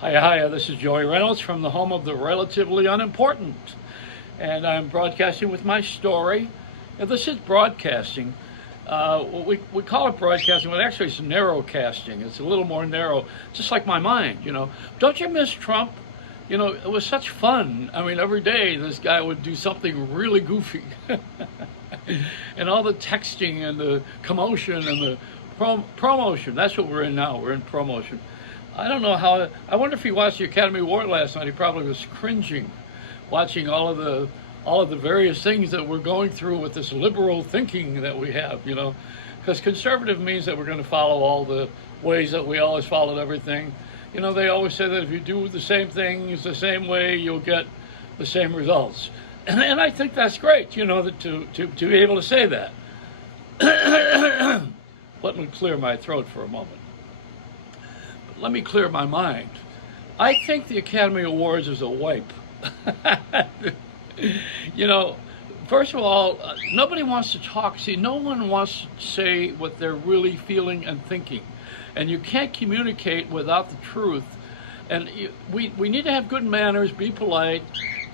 Hi, this is Joey Reynolds from the home of the relatively unimportant. And I'm broadcasting with my story. Now, this is broadcasting. We call it broadcasting, but actually it's narrowcasting. It's a little more narrow, just like my mind. Don't you miss Trump? It was such fun. I mean, every day this guy would do something really goofy. And all the texting and the commotion and the promotion. That's what we're in now. We're in promotion. I don't know how. I wonder if he watched the Academy Award last night. He probably was cringing, watching all of the various things that we're going through with this liberal thinking that we have. Because conservative means that we're going to follow all the ways that we always followed everything. They always say that if you do the same things the same way, you'll get the same results. And I think that's great. That to be able to say that. Let me clear my throat for a moment. Let me clear my mind. I think the Academy Awards is a wipe. you know, First of all, nobody wants to talk. See, no one wants to say what they're really feeling and thinking. And you can't communicate without the truth. And we need to have good manners, be polite,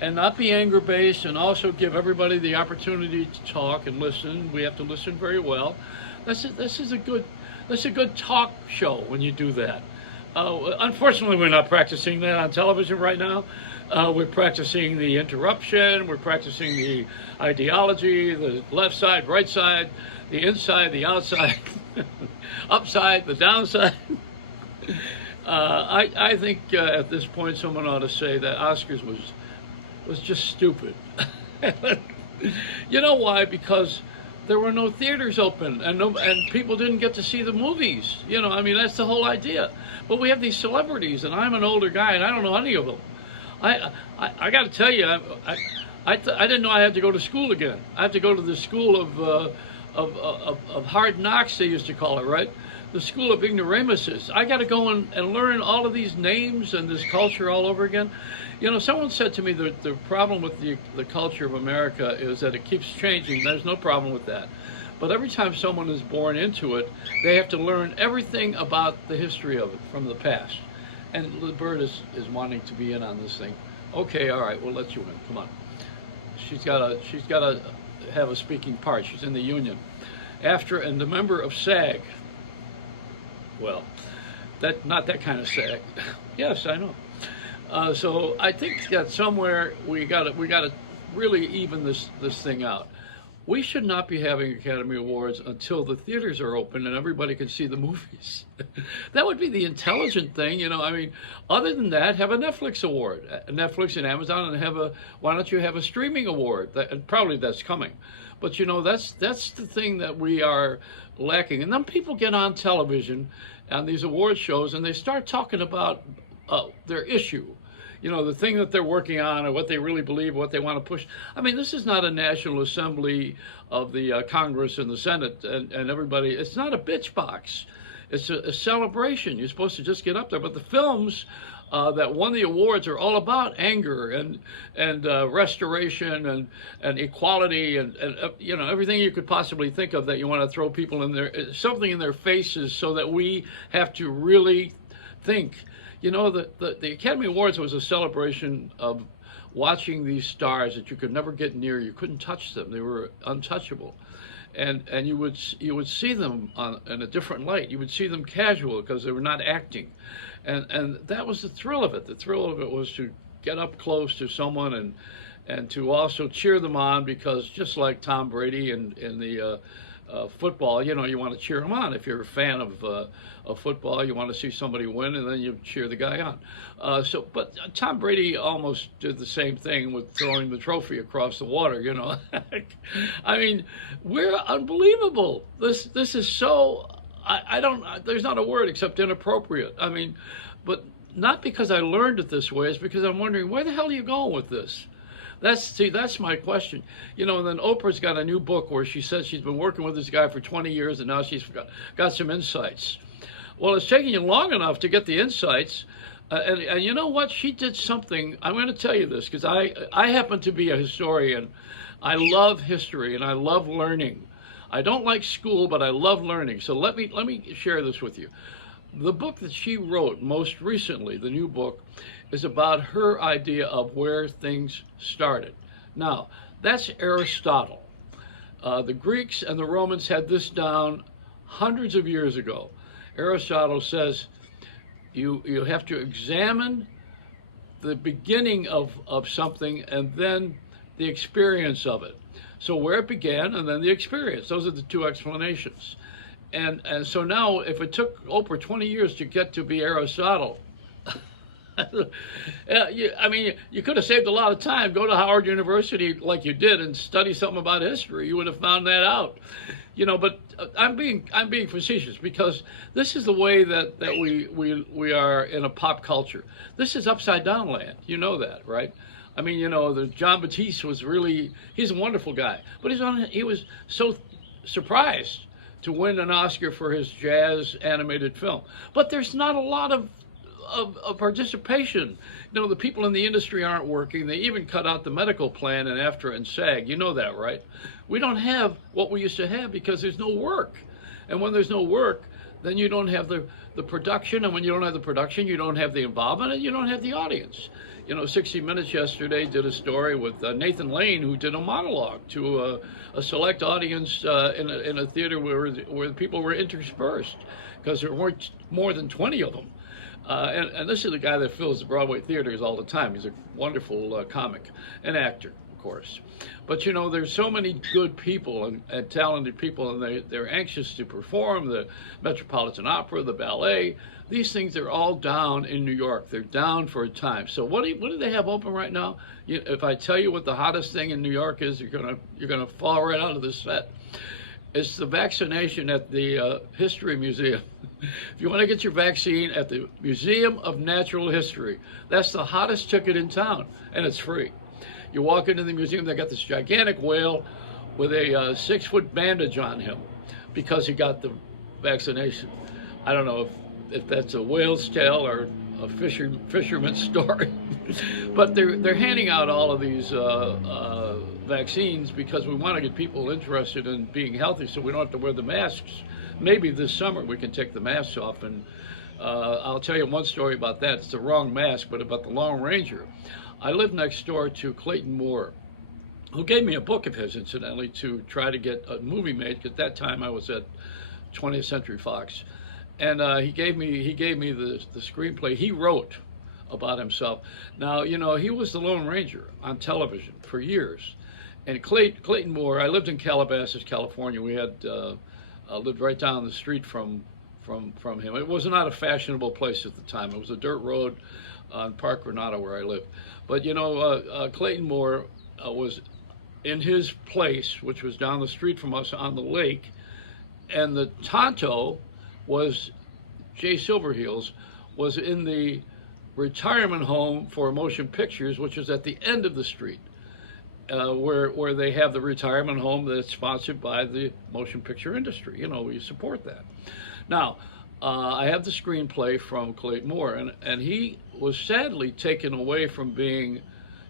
and not be anger-based, and also give everybody the opportunity to talk and listen. We have to listen very well. This is a good talk show when you do that. Unfortunately, we're not practicing that on television right now. We're practicing the interruption, we're practicing the ideology, the left side, right side, the inside, the outside, upside, the downside. I think at this point someone ought to say that Oscars was just stupid. You know why? Because there were no theaters open, and people didn't get to see the movies. That's the whole idea. But we have these celebrities, and I'm an older guy, and I don't know any of them. I got to tell you, I didn't know I had to go to school again. I have to go to the school of hard knocks, they used to call it, right? The school of ignoramuses. I got to go and learn all of these names and this culture all over again. Someone said to me that the problem with the culture of America is that it keeps changing. There's no problem with that. But every time someone is born into it, they have to learn everything about the history of it from the past. And the bird is wanting to be in on this thing. Okay, all right, we'll let you in. Come on. She's got to have a speaking part. She's in the union. And the member of SAG. Well, not that kind of SAG. Yes, I know. So I think that somewhere we got to really even this thing out. We should not be having Academy Awards until the theaters are open and everybody can see the movies. That would be the intelligent thing, Other than that, have a Netflix award, Netflix and Amazon, and why don't you have a streaming award? And probably that's coming, but that's the thing that we are lacking. And then people get on television on these award shows and they start talking about their issue. The thing that they're working on or what they really believe, what they want to push. This is not a National Assembly of the Congress and the Senate and everybody. It's not a bitch box. It's a celebration. You're supposed to just get up there. But the films that won the awards are all about anger and restoration and equality and everything you could possibly think of that you want to throw people in there, something in their faces so that we have to really think. The Academy Awards was a celebration of watching these stars that you could never get near. You couldn't touch them; they were untouchable, and you would see them in a different light. You would see them casual because they were not acting, and that was the thrill of it. The thrill of it was to get up close to someone and to also cheer them on, because just like Tom Brady in the football, you want to cheer him on. If you're a fan of football, you want to see somebody win, and then you cheer the guy on. But Tom Brady almost did the same thing with throwing the trophy across the water. We're unbelievable. This is so. I don't. There's not a word except inappropriate. But not because I learned it this way. It's because I'm wondering, where the hell are you going with this? That's my question. And then Oprah's got a new book where she says she's been working with this guy for 20 years and now she's got some insights. Well, it's taking you long enough to get the insights. And you know what? She did something. I'm going to tell you this because I happen to be a historian. I love history and I love learning. I don't like school, but I love learning. So let me share this with you. the book that she wrote most recently, the new book, is about her idea of where things started. Now, that's Aristotle. The Greeks and the Romans had this down hundreds of years ago. Aristotle says you have to examine the beginning of something and then the experience of it. So where it began and then the experience. Those are the two explanations. And so now, if it took Oprah 20 years to get to be Aristotle, I mean, you could have saved a lot of time. Go to Howard University like you did and study something about history. You would have found that out. But I'm being facetious because this is the way that we are in a pop culture. This is upside down land. You know that, right? I mean, the John Batiste was he's a wonderful guy, but he was so surprised to win an Oscar for his jazz animated film. But there's not a lot of participation. The people in the industry aren't working. They even cut out the medical plan and AFTRA and SAG. You know that, right? We don't have what we used to have because there's no work. And when there's no work, then you don't have the production. And when you don't have the production, you don't have the involvement and you don't have the audience. 60 Minutes yesterday did a story with Nathan Lane, who did a monologue to a select audience in a theater where people were interspersed because there weren't more than 20 of them. And this is the guy that fills the Broadway theaters all the time. He's a wonderful comic and actor, of course. But there's so many good people and talented people, and they're anxious to perform. The Metropolitan Opera, the ballet, these things are all down in New York. They're down for a time. So what do they have open right now? If I tell you what the hottest thing in New York is, you're gonna fall right out of the set. It's the vaccination at the History Museum. If you want to get your vaccine at the Museum of Natural History, that's the hottest ticket in town, and it's free. You walk into the museum, they got this gigantic whale with a 6-foot bandage on him because he got the vaccination. I don't know if that's a whale's tale or a fisherman's story, but they're handing out all of these vaccines because we want to get people interested in being healthy, so we don't have to wear the masks. Maybe this summer we can take the masks off, and I'll tell you one story about that. It's the wrong mask, but about the Lone Ranger. I live next door to Clayton Moore, who gave me a book of his, incidentally, to try to get a movie made. At that time, I was at 20th Century Fox, and he gave me the screenplay he wrote about himself. Now, he was the Lone Ranger on television for years, and Clayton Moore. I lived in Calabasas, California. We had lived right down the street from him. It was not a fashionable place at the time. It was a dirt road on Park Granada where I lived. But Clayton Moore was in his place, which was down the street from us on the lake, and the Tonto was Jay Silverheels was in the retirement home for motion pictures, which is at the end of the street, where they have the retirement home that's sponsored by the motion picture industry. We support that. Now, I have the screenplay from Clayton Moore, and he was sadly taken away from being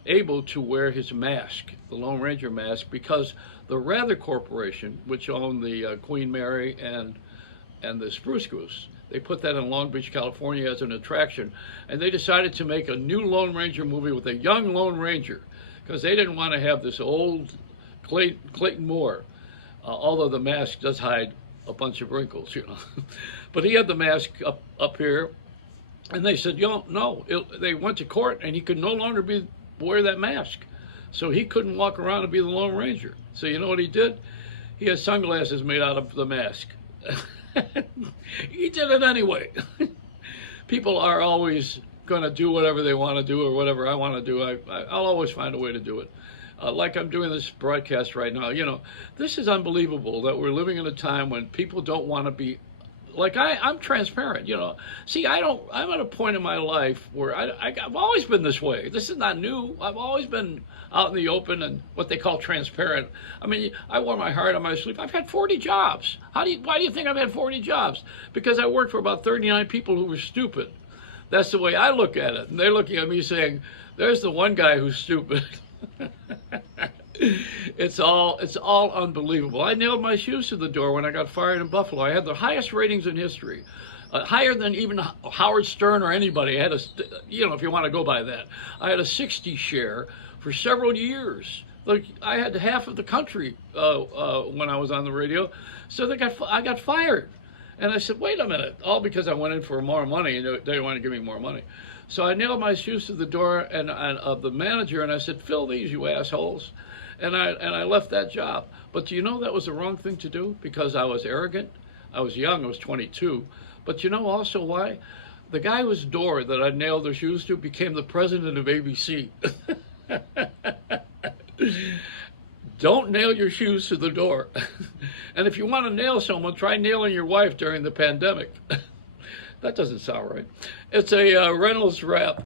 able to wear his mask, the Lone Ranger mask, because the Rather Corporation, which owned the Queen Mary and the Spruce Goose, they put that in Long Beach, California as an attraction, and they decided to make a new Lone Ranger movie with a young Lone Ranger, because they didn't want to have this old Clayton Moore, although the mask does hide a bunch of wrinkles, but he had the mask up here, and they said, no. They went to court, and he could no longer wear that mask, so he couldn't walk around and be the Lone Ranger. So you know what he did? He had sunglasses made out of the mask. He did it anyway. People are always going to do whatever they want to do, or whatever I want to do. I'll always find a way to do it. Like I'm doing this broadcast right now. This is unbelievable that we're living in a time when people don't want to be, like I'm transparent, See, I'm at a point in my life where I've always been this way. This is not new. I've always been out in the open and what they call transparent. I mean, I wore my heart on my sleeve. I've had 40 jobs. Why do you think I've had 40 jobs? Because I worked for about 39 people who were stupid. That's the way I look at it. And they're looking at me saying, there's the one guy who's stupid. It's all unbelievable. I nailed my shoes to the door when I got fired in Buffalo. I had the highest ratings in history. higher than even Howard Stern or anybody. I had you know, if you want to go by that, I had a 60 share for several years. Like I had half of the country when I was on the radio, so I got fired. And I said, wait a minute, all because I went in for more money, and they want to give me more money. So I nailed my shoes to the door and of the manager, and I said, fill these, you assholes. And I left that job. But do you know that was the wrong thing to do? Because I was arrogant. I was young. I was 22. But you know also why? The guy whose door that I nailed their shoes to became the president of ABC. Don't nail your shoes to the door. And if you want to nail someone, try nailing your wife during the pandemic. That doesn't sound right. It's a Reynolds wrap.